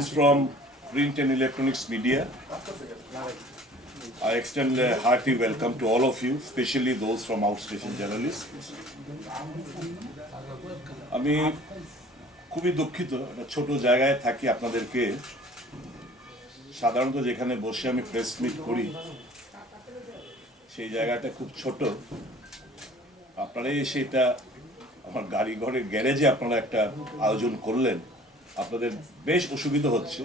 Friends from print and electronics media, I extend a hearty welcome to all of you, especially those from outstation journalists. আমি খুবই দুঃখিত একটা ছোট জায়গায় থাকি আপনাদেরকে সাধারণত যেখানে বসে আমি প্রেস মিট করি সেই জায়গাটা খুব ছোট আপনারা এসে এটা আমার গাড়ি ঘরের গ্যারেজে আপনারা একটা আয়োজন করলেন আপনাদের বেশ অসুবিধা হচ্ছে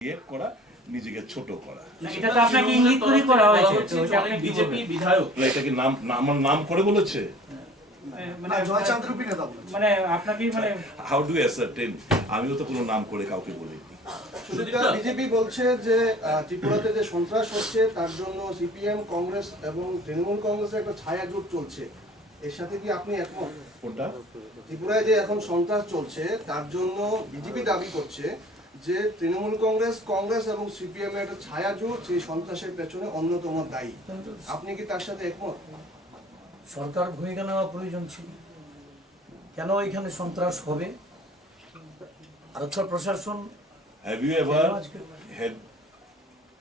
রিয়েক্ট করা নিজেকে ছোট করা এটা তো আপনাকে ইঙ্গিত করে করা হয়েছে তো এটা আপনি বিজেপি বিধায়ক এটা কি নাম আমার নাম করে বলেছে মানে জয়চন্দ্র পিনেদা মানে আপনাকে মানে হাউ ডু অ্যাসার্টেন আমিও তো কোনো নাম করে কাউকে বলিনি বিজেপি বলছে যে ত্রিপুরাতে যে সন্ত্রাস হচ্ছে তার জন্য সিপিএম কংগ্রেস এবং তৃণমূল কংগ্রেসের একটা ছায়া জোট চলছে এর সাথে কি আপনি একমত কোনটা ত্রিপুরায় যে এখন সন্ত্রাস চলছে তার জন্য বিজেপি দাবি করছে যে তৃণমূল কংগ্রেস এবং সিপিএম এর একটা ছায়া জোট সেই সন্ত্রাসের পেছনে অন্যতম দায়ী আপনি কি তার সাথে একমত সরকার ভূমিকা নেওয়া প্রয়োজন ছিল কেন এখানে সন্ত্রাস হবে আরক্ষা প্রশাসন হ্যাভ ইউ এভার হ্যাড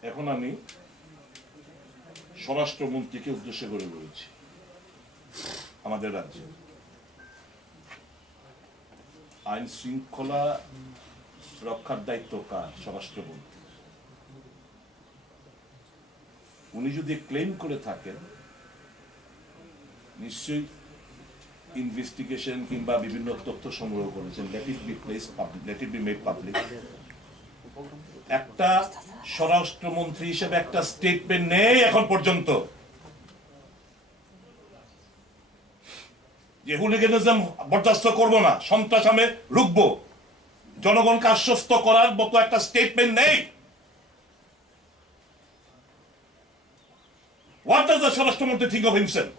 এখন আমি স্বরাষ্ট্রমন্ত্রীকে উদ্দেশ্য করে বলেছি আমাদের রাজ্যে আইন শৃঙ্খলা রক্ষার দায়িত্ব কার স্বরাষ্ট্রমন্ত্রী উনি যদি ক্লেম করে থাকেন নিশ্চয়ই ইনভেস্টিগেশন কিংবা বিভিন্ন তথ্য সংগ্রহ করেছেন let it be made public একটা স্বরাষ্ট্রমন্ত্রী হিসেবে একটা স্টেটমেন্ট নেই এখন পর্যন্ত যে হুলিগানিজম বরদাস্ত করব না সন্ত্রাস আমি রুখবো জনগণকে আশ্বস্ত করার মতো একটা স্টেটমেন্ট নেই হোয়াট ডাজ দ্য স্বরাষ্ট্রমন্ত্রী থিঙ্ক অফ হিমসেলফ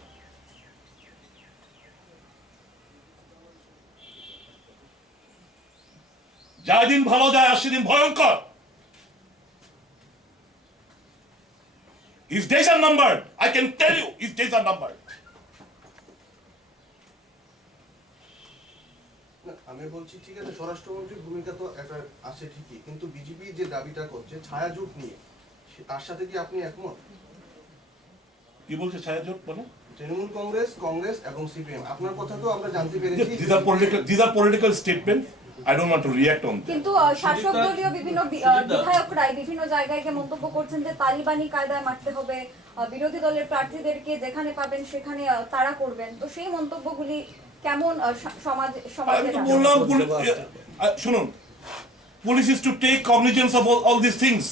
যায় দিন ভালো যায় আর সেদিন ভয়ঙ্কর His days are numbered. I can tell you, his days are numbered. আমি বলছি ঠিক আছে স্বরাষ্ট্রমন্ত্রীর ভূমিকা তো একটা আছে ঠিকই কিন্তু বিজেপি যে দাবিটা করছে ছায়া জোট নিয়ে তার সাথে কি আপনি একমত কি বলছে ছায়া জোট মানে তৃণমূল কংগ্রেস এবং সিপিএম আপনার কথা তো আমরা জানতে পেরেছি these are political statement I don't want to react on them. কিন্তু শাসক দলীয় বিভিন্ন বিধায়করাই বিভিন্ন জায়গায় মন্তব্য করছেন যে তালিবানি কায়দায় মারতে হবে বিরোধী দলের প্রার্থীদেরকে যেখানে পাবেন সেখানে তাড়া করবেন তো সেই মন্তব্যগুলি কেমন সমাজে বললাম শুনুন police is to take cognizance of all this things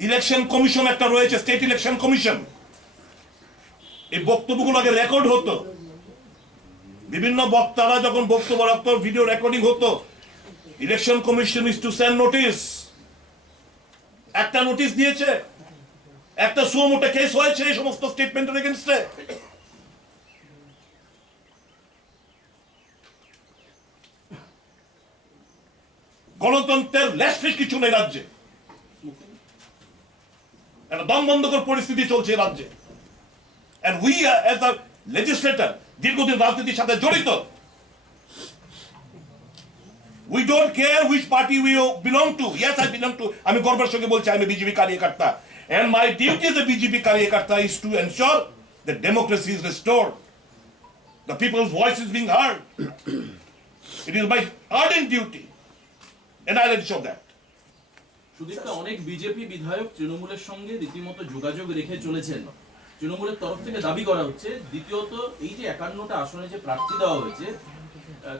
election commission একটা রয়েছে স্টেট ইলেকশন কমিশন এই বক্তব্যগুলো আগে রেকর্ড হতো বিভিন্ন বক্তারা যখন বক্তব্য রাখতো ভিডিও রেকর্ডিং হতো election commission is to send notice একটা নোটিস দিয়েছে একটা সুমোটো কেস হয়েছে এই সমস্ত স্টেটমেন্টের এগেইনস্টে গণতন্ত্রের লেশফিস কিছু নেই রাজ্যে একটা দম বন্ধকর পরিস্থিতি চলছে রাজ্যে and we as a legislator দীর্ঘদিন রাজনীতির সাথে জড়িত we don't care which party we belong to yes I belong to আমি গর্বের সঙ্গে বলছি আমি বিজেপি কার্যকর্তা and my duty as a BJP কার্যকর্তা is to ensure that democracy is restored the people's voice is being heard it is my ardent duty and I will show that Sudipta অনেক BJP বিধায়ক তৃণমূলের সঙ্গে রীতিমতো যোগাযোগ রেখে চলেছেন তৃণমূলের তরফ থেকে দাবি করা হচ্ছে দ্বিতীয়ত এই যে 51টা আসনে যে প্রার্থী দেওয়া হয়েছে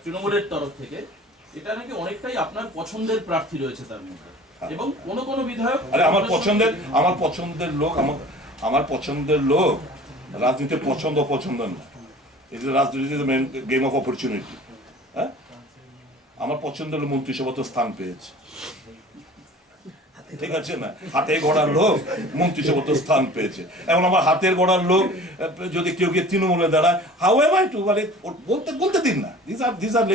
তৃণমূলের তরফ থেকে এটা নাকি অনেকটাই আপনার পছন্দের প্রার্থী রয়েছে তার মধ্যে এবং কোন বিধায়ক আরে আমার পছন্দের লোক রাজনীতি পছন্দ না এই যে রাজনীতি গেম অফ অপরচুনিটি হ্যাঁ আমার পছন্দের মন্ত্রিসভা তো স্থান পেয়েছে ঠিক আছে না হাতে গড়ার লোক মন্ত্রিসভা তো স্থান পেয়েছে এখন আমার হাতের গড়ার লোক যদি কেউ তৃণমূলে দাঁড়ায় হাউ এম আই টু মানে বলতে দিন না দিস আর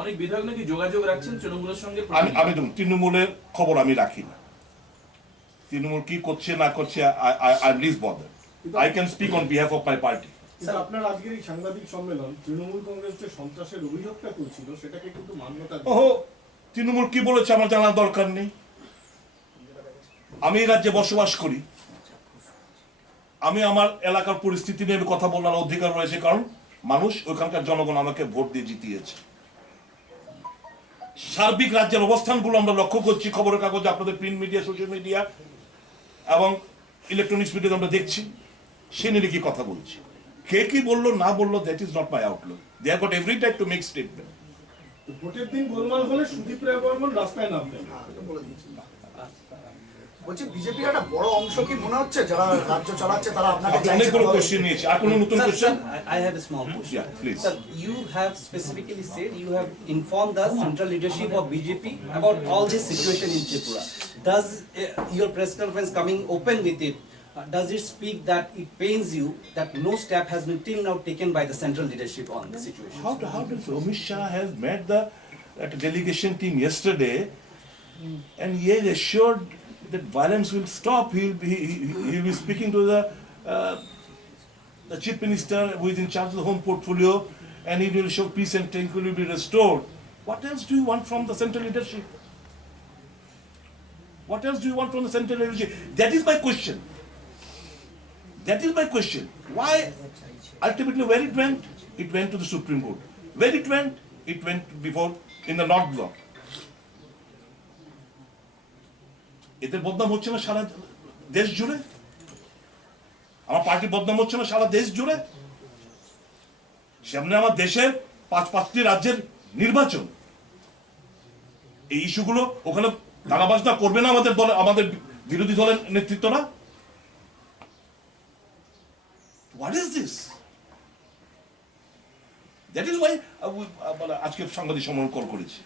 অনেক বিধায়ক নাকি যোগাযোগ রাখছেন তৃণমূলের সঙ্গে আমি তৃণমূলের খবর আমি রাখি না তৃণমূল কি করছে না করছে I least bother I can speak on behalf of my party sir আপনার আজকের এই সাংবাদিক সম্মেলন তৃণমূল কংগ্রেস যে সন্ত্রাসের অভিযোগটা করছিল সেটাকে কিন্তু মান্যতা তৃণমূল কি বলেছে আমার জানার দরকার নেই। আমি এই রাজ্যে বসবাস করি, আমি আমার এলাকার পরিস্থিতি নিয়ে আমি কথা বলার অধিকার রয়েছে, কারণ মানুষ ওখানকার জনগণ আমাকে ভোট দিয়ে জিতিয়েছে। সার্বিক রাজ্যের অবস্থানগুলো আমরা লক্ষ্য করছি, খবরের কাগজে, আপনাদের প্রিন্ট মিডিয়া, সোশ্যাল মিডিয়া এবং ইলেকট্রনিক্স মিডিয়া আমরা দেখছি। সে নিয়ে কি কথা বলছি, কে কি বললো না বললো, that is not my outlook. They have got every time to make statement. ভোটের দিন গোলমাল হলে সুদীপ রায় বর্মন রাস্তায় নামবেন। বলছি বিজেপির একটা বড় অংশ কি মনে হচ্ছে যারা রাজ্য চালাচ্ছে তারা আপনাকে অনেকগুলো কোশ্চেন নিয়েছি, আর কোনো নতুন question? I have a small question. Yeah, please. Sir, you have specifically said you have informed the central leadership of BJP about all this situation in Tripura. Does your press conference coming open with it, does it speak that it pains you that no step has been till now taken by the central leadership on the situation? How does Amit Shah has met the delegation team yesterday, and he has assured that violence will stop. He'll be speaking to the chief minister who is in charge of the home portfolio, and he will show peace and tranquility will be restored. What else do you want from the central leadership? What else do you want from the central leadership? That is my question. That is my question. Why ultimately where it went? It went to the Supreme Court. Where it went? It went before in the North Block. এদের বদনাম হচ্ছে না সারা দেশ জুড়ে? আমার পার্টির বদনাম হচ্ছে না সারা দেশ জুড়ে? সামনে আমার দেশের পাঁচটি রাজ্যের নির্বাচন। এই ইস্যুগুলো ওখানে দানাবাজনা করবে না আমাদের দলে, আমাদের বিরোধী দলের নেতৃত্বরা? What is this? That is why আজকে সাংবাদিক সম্মেলন কল করেছি।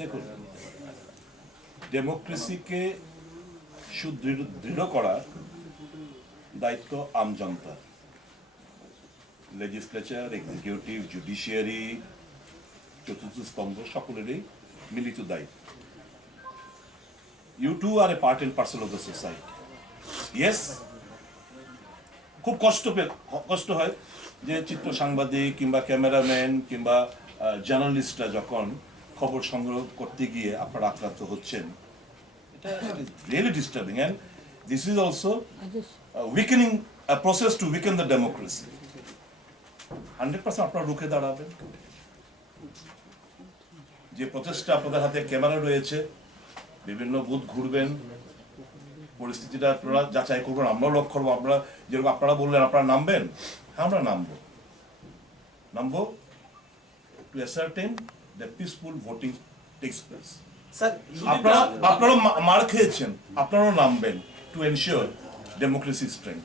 দেখুন, ডেমোক্রেসিকে সুদৃঢ় করার দায়িত্ব আম জনতার। লেজিসলেচার, এক্সিকিউটিভ, জুডিশিয়ারি, চতুর্থ স্তম্ভ সকলেরই মিলিত দায়িত্ব। You too are a part and parcel of the society. Yes, খুব কষ্ট হয় যে চিত্র সাংবাদিক কিংবা ক্যামেরাম্যান কিংবা জার্নালিস্টরা যখন খবর সংগ্রহ করতে গিয়ে আপনারা আক্রান্ত হচ্ছেন। এটা really disturbing, and this is also weakening a process to weaken the democracy. 100% আপনারা রুখে দাঁড়াবেন। যে প্রচেষ্টা আপনাদের হাতে ক্যামেরা রয়েছে, বিভিন্ন বুথ ঘুরবেন, পরিস্থিতিটা আপনারা যাচাই করবেন, আমরাও লক্ষ্য করবো। আপনারা যেরকম আপনারা বললেন আপনারা নামবেন, হ্যাঁ আমরা নামবো two ascertain that peaceful voting takes place. Sir, আপনারা মার খেয়েছেন, আপনারাও নামবেন টু এনশ্योर डेमोक्रेसी स्ट्रेंथ।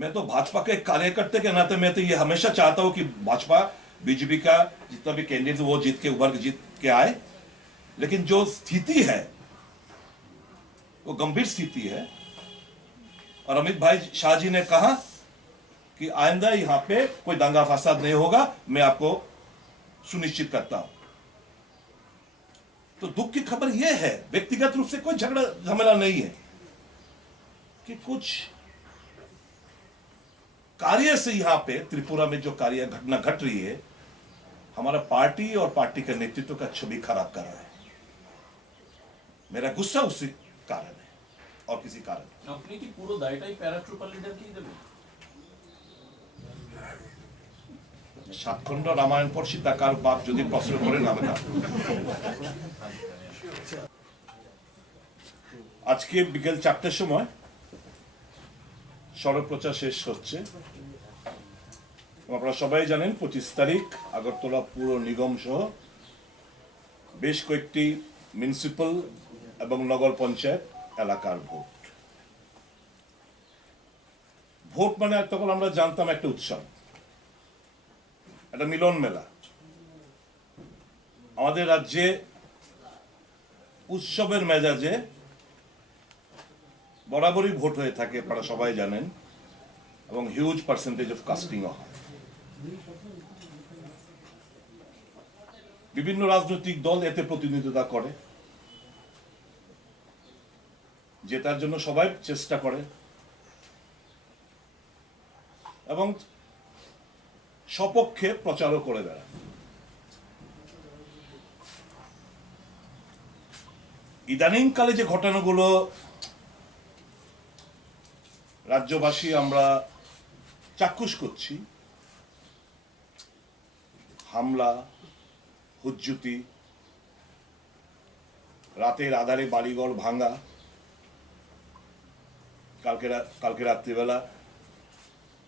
मैं तो भाजपा के कार्यकर्ते के नाते मैं तो ये हमेशा चाहता हूं कि भाजपा बीजेपी का जितना भी कैंडिडेट वो जीत के आए, लेकिन जो स्थिति है वो गंभीर स्थिति है। और अमित भाई शाह जी ने कहा कि आइंदा यहां पे कोई दंगा फसाद नहीं होगा, मैं आपको सुनिश्चित करता हूं। तो दुख की खबर यह है, व्यक्तिगत रूप से कोई झगड़ा झमेला नहीं है, कि कुछ कार्य से यहां पे त्रिपुरा में जो कार्य घटना घट रही है, हमारा पार्टी और पार्टी के नेतृत्व का छवि खराब कर रहा है। मेरा गुस्सा उसी कारण है और किसी कारण नहीं। আপনি কি পুরো দায়টাই প্যারাট্রুপার লিডারকেই দেবেন? সাতখণ্ড রামায়ণ পর সীতাকার বাপ যদি প্রশ্ন করেন আমি না। আজকে বিকেল 4টের সময় সড়ক প্রচার শেষ হচ্ছে। আপনারা সবাই জানেন 25 তারিখ আগরতলা পুর নিগম সহ বেশ কয়েকটি মিউনিসিপাল এবং নগর পঞ্চায়েত এলাকার ভোট মানে তখন আমরা জানতাম একটা উৎসব, একটা মিলন মেলা। আমাদের রাজ্যে উৎসবের মেজাজে বরাবরই ভোট হয়ে থাকে, আপনারা সবাই জানেন, এবং হিউজ পার্সেন্টেজ অফ কাস্টিংও হয়। বিভিন্ন রাজনৈতিক দল এতে প্রতিনিধিত্ব করে, জেতার জন্য সবাই চেষ্টা করে, এবং সপক্ষে প্রচারও করে বেড়ান। ইদানিংকালে যে ঘটনাগুলো রাজ্যবাসী আমরা চাক্ষুষ করছি, হামলা, হুজ্জুতি, রাতের আধারে বাড়িঘর ভাঙা, কালকে রাত্রিবেলা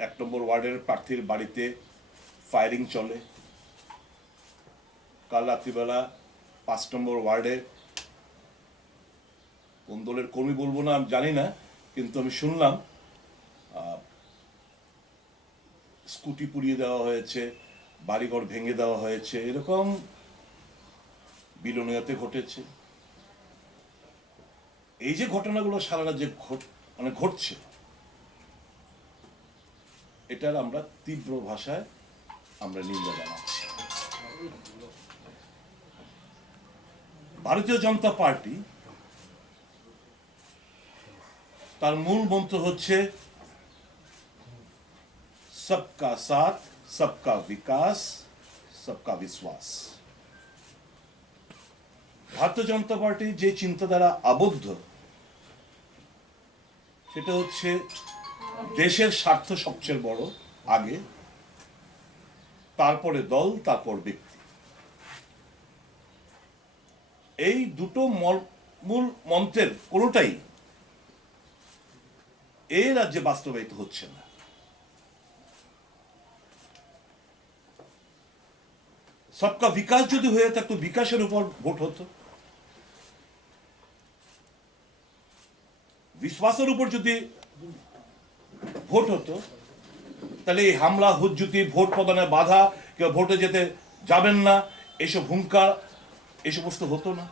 1 নম্বর ওয়ার্ডের প্রার্থীর বাড়িতে ফায়ারিং চলে, কাল রাত্রিবেলা 5 নম্বর ওয়ার্ডে কোন দলের কর্মী বলবো না আমি জানি না, কিন্তু আমি শুনলাম স্কুটি পুড়িয়ে দেওয়া হয়েছে, বাড়িঘর ভেঙে দেওয়া হয়েছে, এরকম বিলোনিয়াতে ঘটেছে। এই যে ঘটনাগুলো সারা রাজ্যে ঘটছে, এটার আমরা তীব্র ভাষায় আমরা নিন্দা জানাচ্ছি। ভারতীয় জনতা পার্টি তার মূল মন্ত্র হচ্ছে সবকা সাথ, সবকা বিকাশ, সবকা বিশ্বাস। ভারতীয় জনতা পার্টি যে চিন্তাধারা আবদ্ধ, সেটা হচ্ছে দেশের স্বার্থ সবচেয়ে বড় আগে, তারপরে দল, তারপর ব্যক্তি। এই দুটো মূল মন্ত্রের কোনোটাই এই রাজ্যে বাস্তবায়িত হচ্ছে না। সবকা বিকাশ যদি হয়ে থাকতো, বিকাশের উপর ভোট হতো, বিশ্বাসের উপর যদি ভোট হতো, তাহলে এই হামলা, হুজ্জুতি, ভোট প্রদানে বাধা, কেউ ভোটে যেতে যাবেন না, এসব হুঙ্কার, এই সমস্ত হতো না।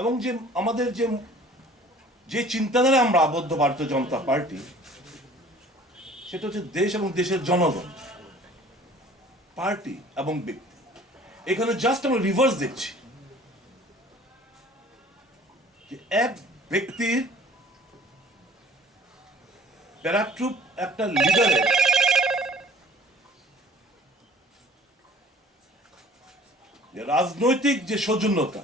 এবং যে আমাদের যে চিন্তাধারা আমরা আবদ্ধ ভারতীয় জনতা পার্টি, সেটা হচ্ছে দেশ এবং দেশের জনগণ, পার্টি এবং ব্যক্তি। এখানে জাস্ট আমরা রিভার্স দেখছি যে এক ব্যক্তির, প্যারাট্রুপ একটা লিডারের রাজনৈতিক যে সৌজন্যতা,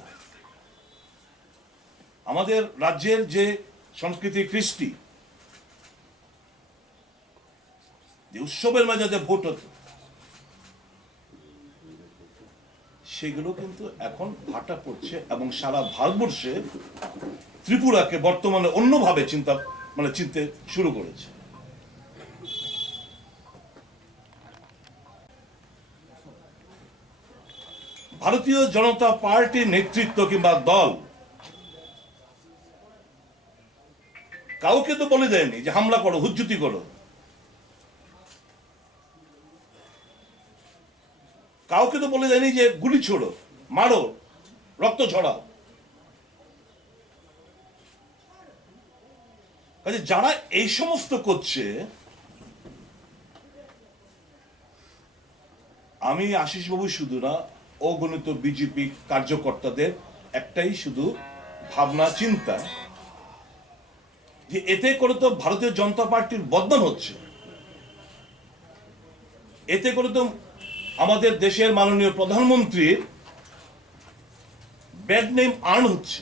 আমাদের রাজ্যের যে সংস্কৃতি, কৃষ্টি, যে উৎসবের মাঝে যে ভোট হতো, সেগুলো কিন্তু এখন ভাটা পড়ছে এবং সারা ভারতবর্ষে ত্রিপুরাকে বর্তমানে অন্যভাবে চিনতে শুরু করেছে। ভারতীয় জনতা পার্টির নেতৃত্ব কিংবা দল কাউকে তো বলে দেয়নি যে হামলা করো, হুজ্জুতি করো, কাউকে তো বলে দেয়নি যে গুলি ছোড়ো, মারো, রক্ত ঝরাও। কাজে যারা এই সমস্ত করছে, আমি আশিস বাবু শুধু না, অগণিত বিজেপি কার্যকর্তাদের একটাই শুধু ভাবনা, চিন্তা, যে এতে করে তো ভারতীয় জনতা পার্টির বদনাম হচ্ছে, এতে করে তো আমাদের দেশের মাননীয় প্রধানমন্ত্রীর ব্যাড নেম আর্ন হচ্ছে।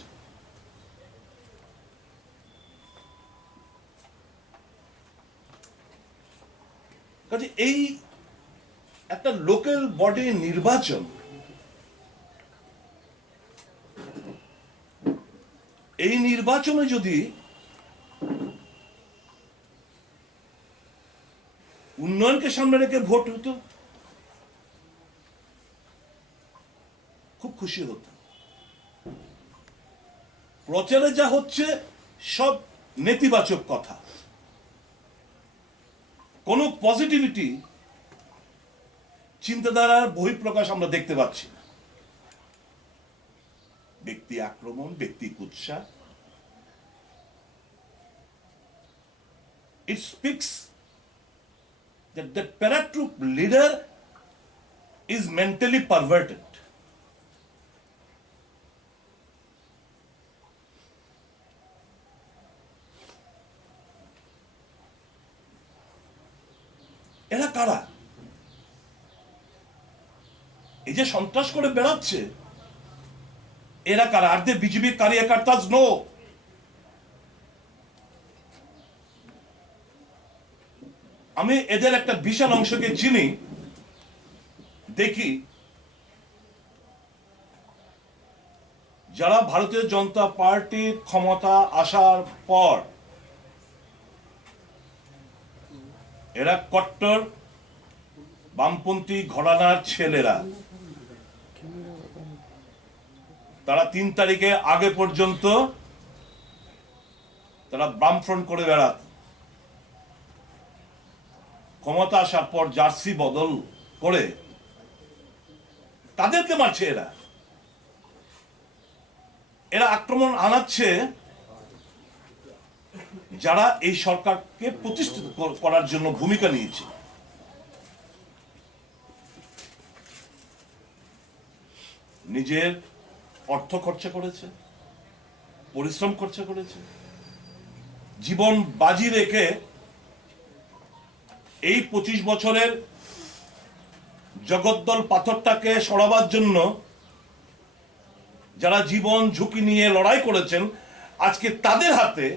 কাজে এই একটা লোকাল বডি নির্বাচন, এই নির্বাচনে যদি উন্নয়নকে সামনে রেখে ভোট হতো, খুব খুশি হতো। প্রচারে যা হচ্ছে সব নেতিবাচক কথা, কোনো পজিটিভিটি, চিন্তাধারার বহিঃপ্রকাশ আমরা দেখতে পাচ্ছি না। ব্যক্তি আক্রমণ, ব্যক্তি কুৎসা। It speaks that the paratroop leader is mentally perverted. এরা কারা? এই যে সন্ত্রাস করে বেড়াচ্ছে, এরা কারা? আর দে বিজেপি কার্যকর্তাস? নো। আমি এদের একটা বিশাল অংশকে চিনি, দেখি যারা ভারতীয় জনতা পার্টির ক্ষমতা আসার পর এরা কট্টর বামপন্থী ঘরানার ছেলেরা, তারা 3 তারিখে আগে পর্যন্ত তারা বামফ্রন্ট করে বেড়াত। ক্ষমতা আসার পর জার্সি বদল করে তাদেরকে মারছে এরা। এরা আক্রমণ আনাচ্ছে যারা এই সরকারকে প্রতিষ্ঠিত করার জন্য ভূমিকা নিয়েছে। নিজের অর্থ খরচা করেছে, পরিশ্রম খরচা করেছে, জীবন বাজি রেখে এই 25 বছরের জগদ্দল পাথরটাকে সরাবার জন্য যারা জীবন ঝুঁকি নিয়ে লড়াই করেছেন, আজকে তাদের হাতে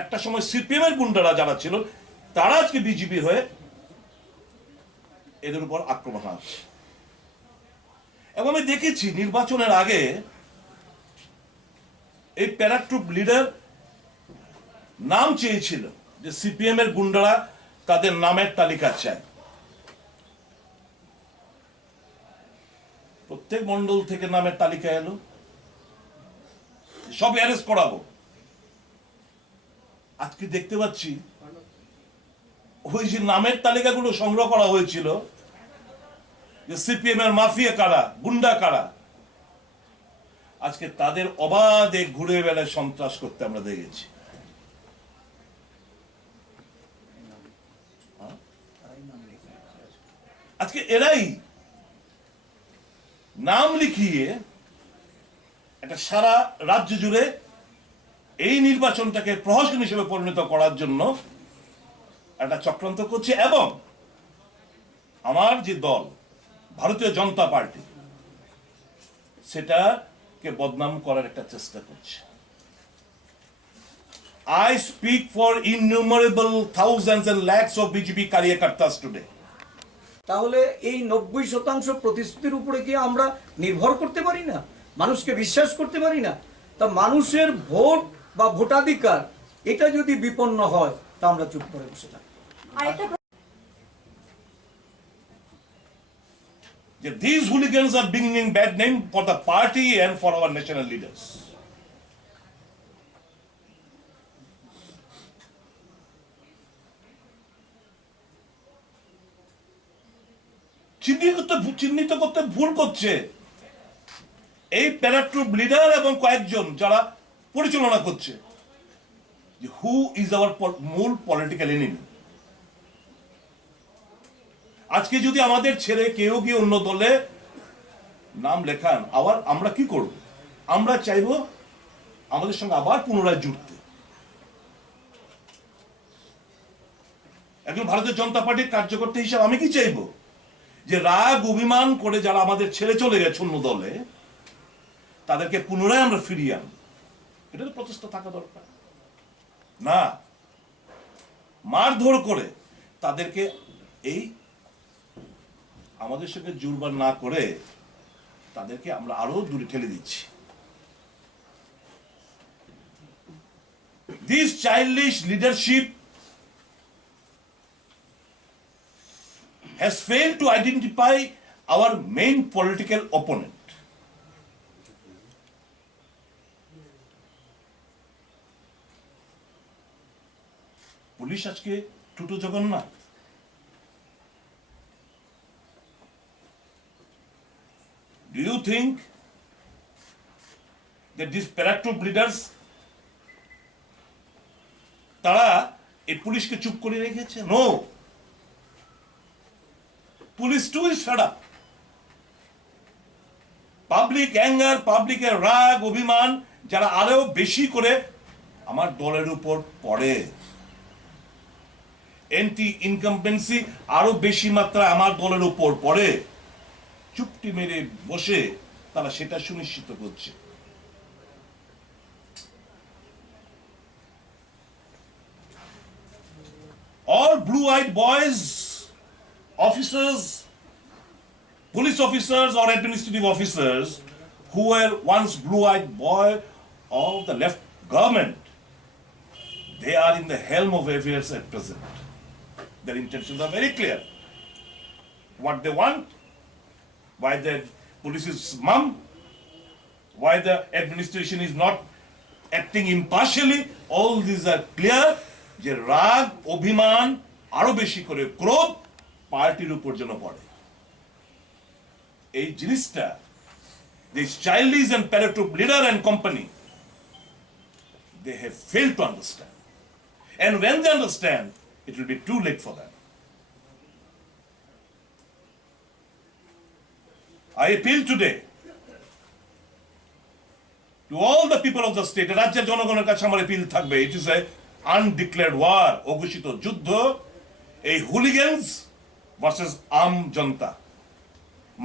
একটা সময় সিপিএম এর গুন্ডারা যারা ছিল, তারা আজকে বিজেপি হয়ে এদের উপর আক্রমণ হচ্ছে। এবং আমি দেখেছি নির্বাচনের আগে এই প্যারাট্রুপ লিডার নাম চেয়েছিল যে সিপিএম এর গুন্ডারা তাদের নামের তালিকা চায়। প্রত্যেক মন্ডল থেকে নামের তালিকা এলো, সব অ্যারেস্ট করাবো। আজকে দেখতে পাচ্ছি ওই যে নামের তালিকাগুলো সংগ্রহ করা হয়েছিল, যে সিপিএম এর মাফিয়া কারা, গুন্ডা কারা, আজকে তাদের অবাধে ঘুরে বেড়ায় সন্ত্রাস করতে আমরা দেখেছি। আজকে এরাই নাম লিখিয়ে একটা সারা রাজ্য জুড়ে এই নির্বাচনটাকে প্রহসন হিসেবে পরিণত করার জন্য একটা চক্রান্ত করছে। এবং আমার যে দল ভারতীয় জনতা পার্টি, সেটাকে বদনাম করার একটা চেষ্টা করছে। I speak for innumerable thousands and lakhs of BJP Karyakartas today. তাহলে এই 90% প্রতিশ্রুতির উপরে কি আমরা নির্ভর করতে পারি না? মানুষকে বিশ্বাস করতে পারি না? তা মানুষের ভোট বা ভোটাধিকার এটা যদি বিপন্ন হয়, তা আমরা চুপ করে বসে থাকি। These hooligans are bringing bad name for the party and for our national leaders. চিহ্নিত করতে ভুল করছে এই প্যারাট্রুপ লিডার এবং কয়েকজন যারা পরিচালনা করছে, যে হু ইজ আওয়ার মূল পলিটিক্যাল এনিমি। আজকে যদি আমাদের ছেড়ে কেউ গিয়ে অন্য দলে নাম লেখান, আবার আমরা কি করব? আমরা চাইবো আমাদের সঙ্গে আবার পুনরায় জুড়তে। একজন ভারতীয় জনতা পার্টির কার্যকর্তা হিসাবে আমি কি চাইবো? যে রাগ অভিমান করে যারা আমাদের ছেড়ে চলে গেছে অন্য দলে, তাদেরকে পুনরায় আমরা ফিরিয়ে আনবো। এটা তো প্রচেষ্টা থাকা দরকার না। মারধর করে তাদেরকে এই আমাদের সঙ্গে জুড়বার না করে তাদেরকে আমরা আরো দূরে ঠেলে দিচ্ছি। This childish leadership has failed to identify our main political opponent. Police আজকে Tutu Jagannath. Do you think that these paratroop leaders তারা এই পুলিশকে চুপ করে রেখেছে? No, police too is fed up. Public anger, পাবলিকের রাগ অভিমান যারা আরো বেশি করে আমার দলের উপর পড়ে, এন্টি ইনকামপেন্সি আরো বেশি মাত্রায় আমার দলের উপর পড়ে, চুপটি মেরে বসে তারা সেটা সুনিশ্চিত করছে। All blue-eyed boys, officers, police officers or administrative officers who were once blue-eyed boy of the left government, they are in the helm of affairs at present. Their intentions are very clear. What they want, why the police is mum, why the administration is not acting impartially, all these are clear. যে রাগ অভিমান আরো বেশি করে ক্রোধ পার্টির উপর যেন পড়ে। এই জিনিসটা this childish and paratroop leader and company they have failed to understand, and when they understand it will be too late for them. I appeal today to all the people of the state, রাজ্যের জনগণের কাছে আমার appeal থাকবে, it is a undeclared war, অঘোষিত যুদ্ধ, এই hooligans versus আম জনতা।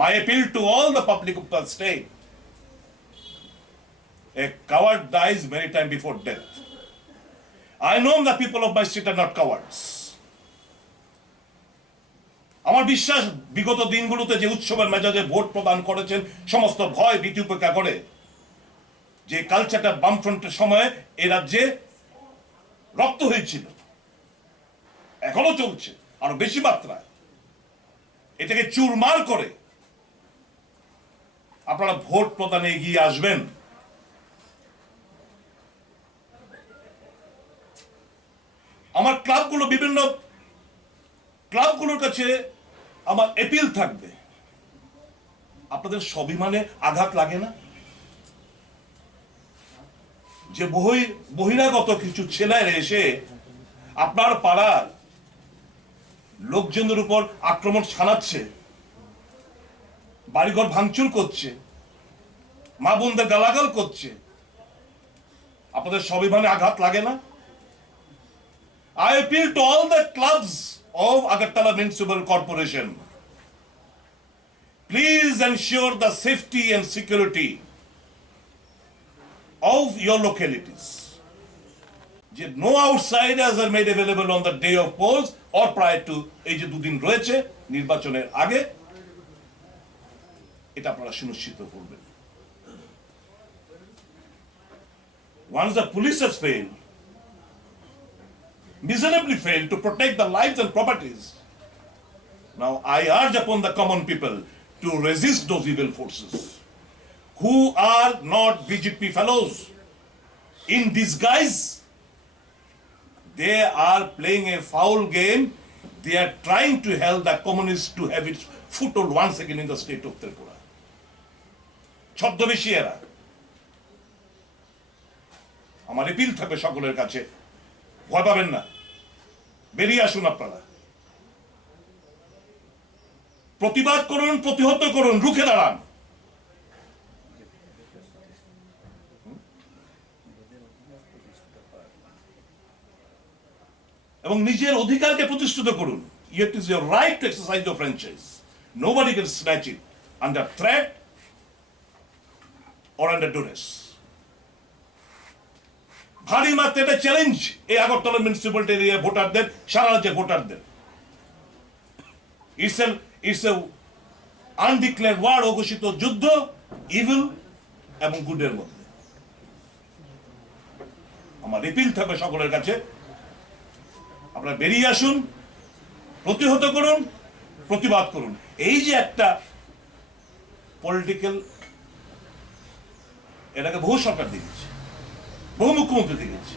My appeal to all the public of the state, a coward dies many times before death. I know the people of my state are not cowards. আমার বিশ্বাস বিগত দিনগুলোতে যে উৎসবের মেজাজে ভোট প্রদান করেছেন, সমস্ত ভয় ভীতি উপেক্ষা করে, যে কালচারটা বামফ্রন্টের সময় এ রাজ্যে রক্ত হয়েছিল, এখনো চলছে আরো বেশি মাত্রায়, এটাকে চুরমার করে আপনারা ভোট প্রদানে এগিয়ে আসবেন। আমার বিভিন্ন ক্লাবগুলোর কাছে আমার এপিল থাকবে, আপনাদের স্বাভিমানে আঘাত লাগে না যে বহিরাগত কিছু ছেলেরা এসে আপনার পাড়ার লোকজনের উপর আক্রমণ ছানাচ্ছে, বাড়িঘর ভাঙচুর করছে, মা বোনদের গালাগাল করছে, আপনাদের স্বাভিমানে আঘাত লাগে না? I appeal to all the clubs of Agartala Municipal Corporation. Please ensure the safety and security of your localities. No outsiders are made available on the day of polls or prior to এই যে দুদিন রয়েছে নির্বাচনের আগে, এটা আপনারা সুনিশ্চিত করবেন। Once the police has failed, miserably failed to protect the lives and properties, now I urge upon the common people to resist those evil forces who are not BJP fellows. In disguise, they are playing a foul game. They are trying to help the communists to have its foothold once again in the state of Tripura. ছদ্মবেশী এরা। আমার appeal থাকবে সকলের কাছে, ভয় পাবেন না, বেরিয়ে আসুন আপনারা, প্রতিবাদ করুন, প্রতিহত করুন, রুখে দাঁড়ান। এবং নিজের অধিকারকে প্রতিষ্ঠিত করুন। It is your right to exercise your franchise. Nobody can snatch it under threat or under duress. ভারী মাত্রায় এটা চ্যালেঞ্জ এই আগরতলা মিউনিসিপ্যালিটি এরিয়া ভোটারদের, সারা রাজ্যের ভোটারদের। It's a undeclared war, অঘোষিত যুদ্ধ, ইভিল এবং গুডের মধ্যে। আমার এপিল থাকবে সকলের কাছে, আপনারা বেরিয়ে আসুন, প্রতিহত করুন, প্রতিবাদ করুন। এই যে একটা পলিটিক্যাল, এটাকে বহু সরকার দেখেছে, বহু মুখ্যমন্ত্রী দেখেছে,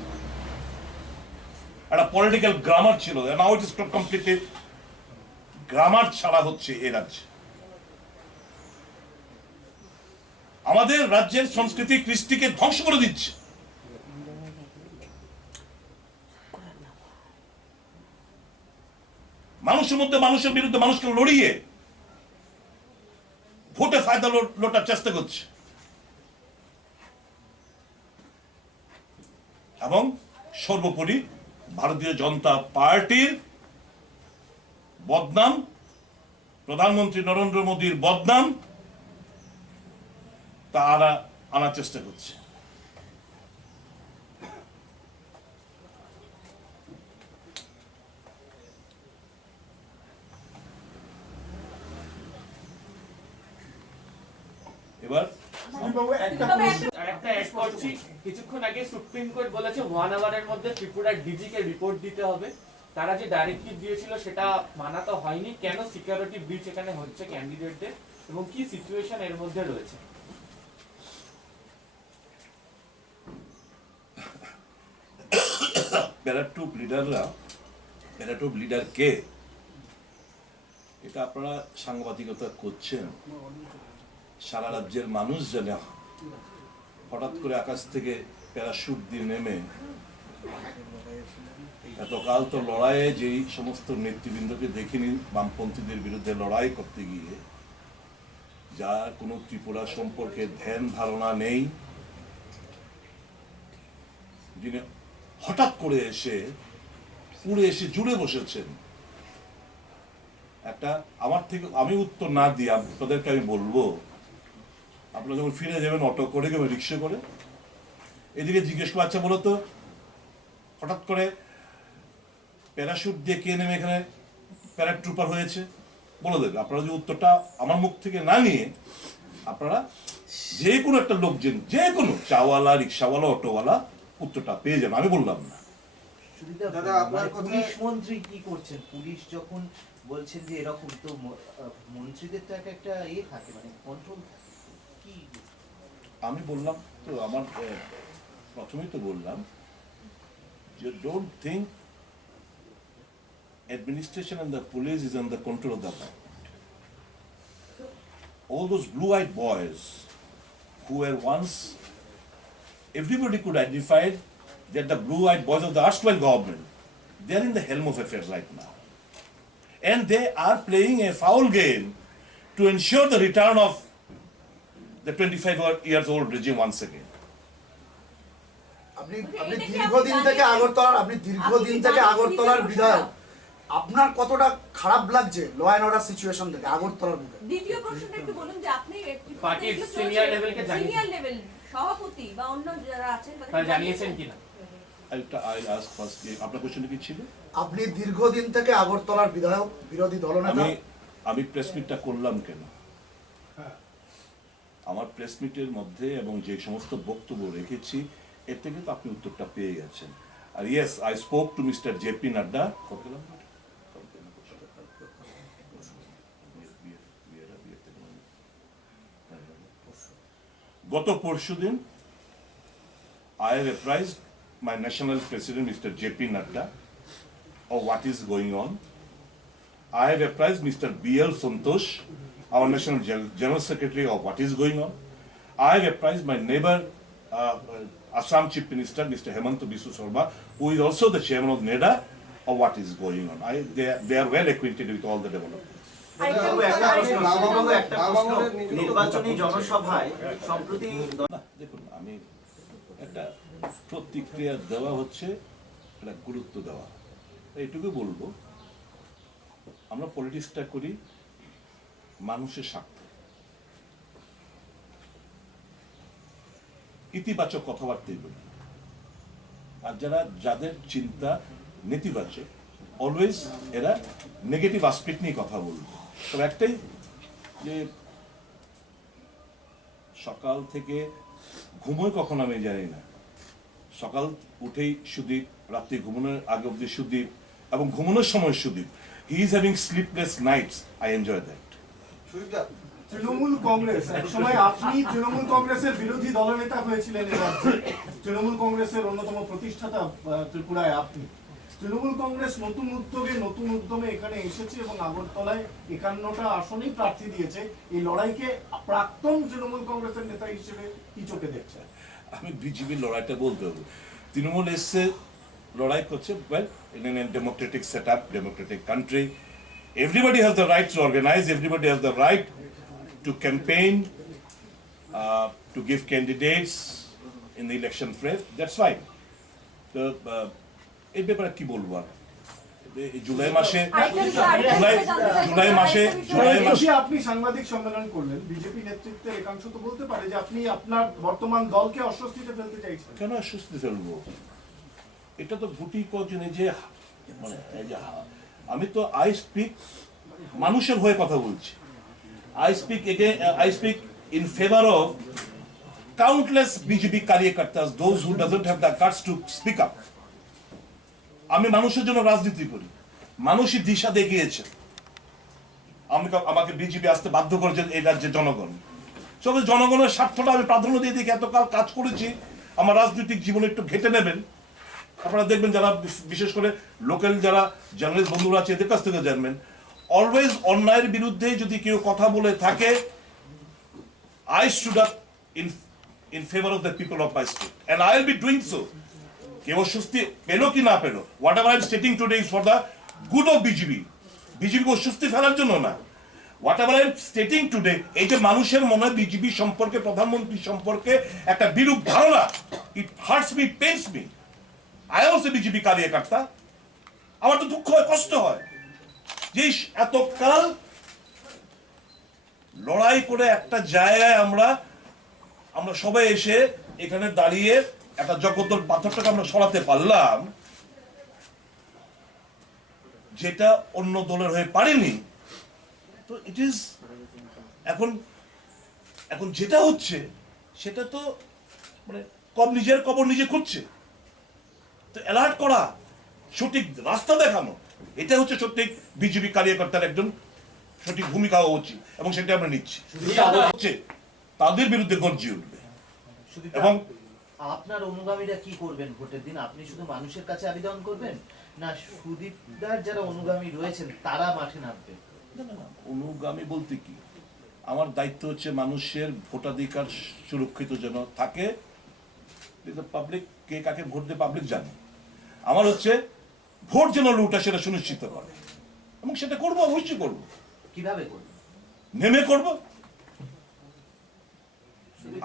একটা পলিটিক্যাল গ্রামার ছিল, নাও ইট ইজ কমপ্লিটলি গ্রামার ছাড়া হচ্ছে এ রাজ্যে। আমাদের রাজ্যের সংস্কৃতি কৃষ্টিকে ধ্বংস করে দিচ্ছে। মানুষের মধ্যে মানুষের বিরুদ্ধে মানুষকে লড়িয়ে ভোটে ফায়দা লোটার চেষ্টা করছে। এবং সর্বোপরি ভারতীয় জনতা পার্টির বদনাম, প্রধানমন্ত্রী নরেন্দ্র মোদীর বদনাম তারা আনার চেষ্টা করছে। এবার সুদীপবাবু, একটা একটা অ্যাড করছি, কিছুক্ষণ আগে সুপ্রিম কোর্ট বলেছে 1 আওয়ারের মধ্যে ত্রিপুরার ডিজি কে রিপোর্ট দিতে হবে। তারা যে ডাইরেক্টিভ দিয়েছিল সেটা মানা তো হয়নি, কেন সিকিউরিটি ব্রিচ এখানে হচ্ছে ক্যান্ডিডেটদের, এবং কি সিচুয়েশন এর মধ্যে রয়েছে? প্যারাট্রুপ লিডার কে, এটা আপনারা সাংবাদিকতা করছেন, সারা রাজ্যের মানুষ জানে। হঠাৎ করে আকাশ থেকে প্যারাশুট দিয়ে নেমে এতকাল তো লড়াইয়ে যেই সমস্ত নেতৃবৃন্দকে দেখিনি বামপন্থীদের বিরুদ্ধে লড়াই করতে গিয়ে, যার কোনো ত্রিপুরা সম্পর্কে ধ্যান ধারণা নেই, যিনি হঠাৎ করে এসে উড়ে এসে জুড়ে বসেছেন। একটা আমার থেকে আমি উত্তর না দিয়ে আপনাদেরকে আমি বলবো, আপনারা যখন ফিরে যাবেন অটো করে কিংবা রিক্সা করে, এদিকে জিজ্ঞেস করবো, আচ্ছা বলো তো হঠাৎ করে প্যারাশুট দিয়ে কে নেমে এখানে প্যারাট্রুপার হয়েছে, বলে দেবে। আপনারা যে উত্তরটা আমার মুখ থেকে না নিয়ে আপনারা যে কোনো একটা লোকজন, যে কোনো চাওয়ালা, রিক্সাওয়ালা, অটোওয়ালা উত্তরটা পেয়ে যান, আমি বললাম না। দাদা, আপনার মানে কথা- পুলিশ মন্ত্রী কি করছেন? পুলিশ যখন বলছেন যে এরকম, তো মন্ত্রীদের তো একটা থাকে, মানে কন্ট্রোল কি? আমি বললাম তো, আমার প্রথমেই তো বললাম যে don't think administration and the police is under control of the government. All those blue-eyed boys who were once, everybody could identify that the blue-eyed boys of the erstwhile government, they are in the helm of affairs right now. And they are playing a foul game to ensure the return of the 25 years old regime once again. আপনি দীর্ঘদিন থেকে আগরতলার বিধায়ক, আপনার কতটা খারাপ লাগছে law and order situation থেকে আগরতলার বুকে? দ্বিতীয় প্রশ্নটা একটু বলুন যে আপনি পার্টির সিনিয়র লেভেলকে সিনিয়র লেভেল সভাপতি বা অন্য যারা আছেন তারা জানিয়েছেন কিনা? I'll ask first. আপনার কোশ্চেনটা কি ছিল? আপনি দীর্ঘদিন থেকে আগরতলার বিধায়ক, বিরোধী দলনেতা। আমি প্রেস মিটটা করলাম কেন? আমার প্রেস মিটের মধ্যে এবং যে সমস্ত বক্তব্য রেখেছি এর থেকে তো আপনি উত্তরটা পেয়ে গেছেন। আর yes, I spoke to mister JP Nadda. গত পরশুদিন I have apprised my national president, Mr. J.P. Nadda, of what is going on. I have apprised Mr. B.L. Santosh, our national general secretary, of what is going on. I have apprised my neighbor, Assam Chief Minister, Mr. Hemanta Biswa Sarma, who is also the chairman of NEDA, of what is going on. They are well acquainted with all the developments. নির্বাচনী জনসভায় সম্প্রতি না, দেখুন, আমি একটা প্রতিক্রিয়া দেওয়া হচ্ছে, একটা গুরুত্ব দেওয়া, এইটুকু বলবো। আমরা পলিটিক্সটা করি মানুষের স্বার্থে, ইতিবাচক কথাবার্তাই বলি। আর যাদের চিন্তা নেতিবাচক, অলওয়েজ এরা নেগেটিভ আসপেক্ট নিয়ে কথা বলবে। তবে একটাই, যে সকাল থেকে ঘুমোয় কখন আমি জানি না, সকাল উঠেই সুদীপ, রাত্রি ঘুমানোর আগে অব্দি সুদীপ, এবং ঘুমানোর সময় Sudip. He is having sleepless nights, I enjoy that. Trinamool Congress, এক সময় আপনি তৃণমূল কংগ্রেসের বিরোধী দলনেতা হয়েছিলেন এই রাজ্যে। তৃণমূল কংগ্রেসের অন্যতম প্রতিষ্ঠাতা ত্রিপুরায় আপনি। তৃণমূল কংগ্রেস নতুন উদ্যোগে, নতুন উদ্যমে এখানে এসেছে এবং আগরতলায় 51টা আসনেই প্রার্থী দিয়েছে। এই লড়াইকে প্রাক্তন তৃণমূল কংগ্রেসের নেতা হিসেবে কি চোখে দেখছেন? আমি বিজেপির লড়াইটা বলতে হবে। তৃণমূল এসছে, লড়াই করছে, well, in an Democratic set up, Democratic country, everybody has the right to organize, everybody has the right to campaign, to give candidates in the election phase, that's fine. তো এই ব্যাপারে কি বলবো আর এই জুলাই মাসে আরেকটা বিষয়, আরেকটা জুলাই বিষয় জানতে চাই, জুলাই মাসে আরেকটা বিষয়। জুলাই এই মাসে বিষয়ে আপনি সাংবাদিক সম্মেলন করলেন, বিজেপি নেতৃত্বের একাংশ তো বলতে পারে যে আপনি আপনার বর্তমান দলকে অস্বস্তিতে ফেলতে চাইছেন। কেন সুস্থ ফেলবো? এটা তো গুটি কজনে যে মানে এই যে আমি তো আই স্পিক মানুষের হয়ে কথা বলছি। I speak in favour of countless BJP কার্যকর্তাস, those who doesn't have the guts to speak up. আমি মানুষের জন্য রাজনীতি করি, মানুষই দিশা দেখিয়েছে আমাকে বিজেপি আসতে বাধ্য করেছে এই রাজ্যের জনগণ। তবে জনগণের স্বার্থটা আমি প্রাধান্য দিয়ে দেখি, এতকাল কাজ করেছি, আমার রাজনৈতিক জীবনে একটু ঘেটে নেবেন। আপনারা দেখবেন যারা বিশেষ করে লোকাল যারা জার্নালিস্ট বন্ধুরা আছে এদের কাছ থেকে জানবেন, অলওয়েজ অন্যায়ের বিরুদ্ধে যদি কেউ কথা বলে থাকে, I stood up in favour of the people of my state and I will be doing so. কেউ স্বস্তি পেলো কি না পেলো, whatever I am stating today is for the good of BJP, বিজেপিকে অস্বস্তি ফেলার জন্য না। Whatever I am stating today, এই যে মানুষের মনে বিজেপি সম্পর্কে, প্রধানমন্ত্রী সম্পর্কে একটা বিরূপ ধারণা, it hurts me, pains me. I also BJP karyakarta, আমার তো দুঃখ হয়, কষ্ট হয় যে এতকাল লড়াই করে একটা জায়গায় আমরা সবাই এসে এখানে দাঁড়িয়ে একটা জগদ্দল পাথরটাকে আমরা সরাতে পারলাম, যেটা অন্য দলের হয়ে পারেনি। তো ইট ইজ এখন যেটা হচ্ছে সেটা তো মানে নিজের কবর নিজে খুঁজছে। তো অ্যালার্ট করা, সঠিক রাস্তা দেখানো, এটা হচ্ছে সঠিক বিজেপি কার্যকর্তার একজন সঠিক ভূমিকা হওয়া উচিত, এবং সেটা আমরা নিচ্ছি। হচ্ছে তাদের বিরুদ্ধে গর্জে উঠবে। এবং আপনার অনুগামীরা কি করবেন ভোটের দিন? আপনি শুধু মানুষের কাছে আবেদন করবেন, না সুদীপদার যারা অনুগামী রয়েছেন তারা মাঠে নামবে? অনুগামী বলতে কি, আমার দায়িত্ব হচ্ছে মানুষের ভোটাধিকার সুরক্ষিত যেন থাকে। পাবলিক কে কাকে ভোট দেয় পাবলিক জানে। আমার হচ্ছে ভোট যেন লুটা সেটা সুনিশ্চিত করে, এবং সেটা করবো, অবশ্যই করবো। কিভাবে করবেন? নেমে করবো।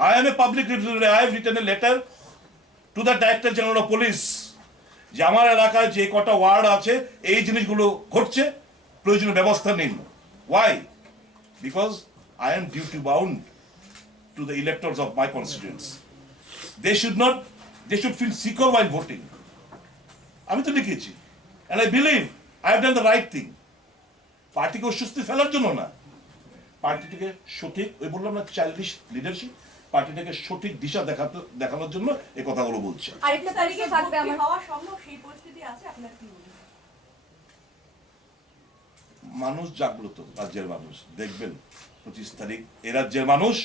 I am a public representative. I have written a letter to the Director General of Police যে আমার এলাকায় যে কটা ওয়ার্ড আছে এই জিনিসগুলো ঘটছে, প্রয়োজনীয় ব্যবস্থা নিন। Why? Because I am duty bound to the electors of my constituents. They should feel secure while voting. আমি তো লিখেছি, and I believe I have done the right thing. পার্টিকে অস্বস্তি ফেলার জন্য না, পার্টিটিকে সঠিক, ওই বললাম না চাইল্ডিশ লিডারশিপ, পার্টিটাকে সঠিক দিশা দেখানোর জন্য এই কথাগুলো বলছে। আরেকটা তারিখে থাকবে আমার হওয়া সম্ভব, সেই পরিস্থিতি আছে আপনার কি মনে হয়? মানুষ জাগ্রত, রাজ্যের মানুষ দেখবেন 25 তারিখ এ রাজ্যের মানুষ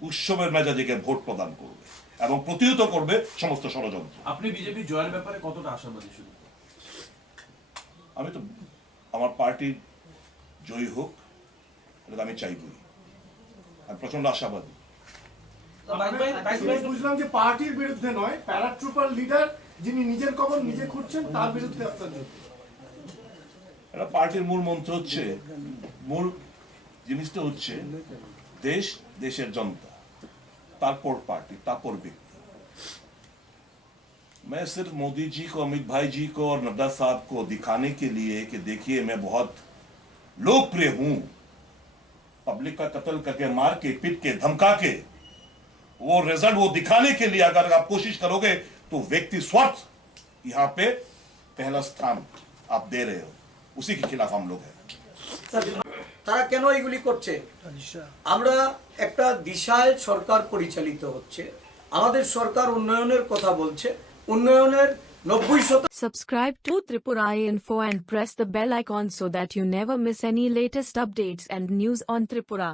উৎসবের মেজাজে ভোট প্রদান করবে এবং প্রতিহত করবে সমস্ত ষড়যন্ত্র। আপনি বিজেপি জয়ের ব্যাপারে কতটা আশাবাদী? শুধু আমি তো আমার পার্টির জয়ী হোক, এটা আমি চাইবই, আমি প্রচন্ড আশাবাদী। বুঝলাম যে পার্টির বিরুদ্ধে নয়, প্যারাট্রুপার লিডার যিনি নিজের কবর নিজে খুঁড়ছেন তার বিরুদ্ধে আপনার যুক্তি। এটা পার্টির মূল মন্ত্র হচ্ছে, মূল জিনিসটা হচ্ছে দেশ, দেশের জনতা, তারপর पार्टी, तापर व्यक्ति। मैं सिर्फ मोदी जी को, अमित भाई जी को और नड्डा साहब को दिखाने के लिए कि देखिए मैं बहुत लोकप्रिय हूं, पब्लिक का कत्ल करके, मार के, पीट के, धमका के, वो रिजल्ट वो दिखाने के लिए अगर आप कोशिश करोगे तो व्यक्ति स्वार्थ यहाँ पे पहला स्थान आप दे रहे हो, उसी के खिलाफ हम लोग हैं। তারা কেন এগুলি করছে? আমরা একটা দিশায় সরকার পরিচালিত হচ্ছে, আমাদের সরকার উন্নয়নের কথা বলছে, উন্নয়নের 90%। Subscribe to Tripura Info and press the bell icon so that you never miss any latest updates and news on Tripura.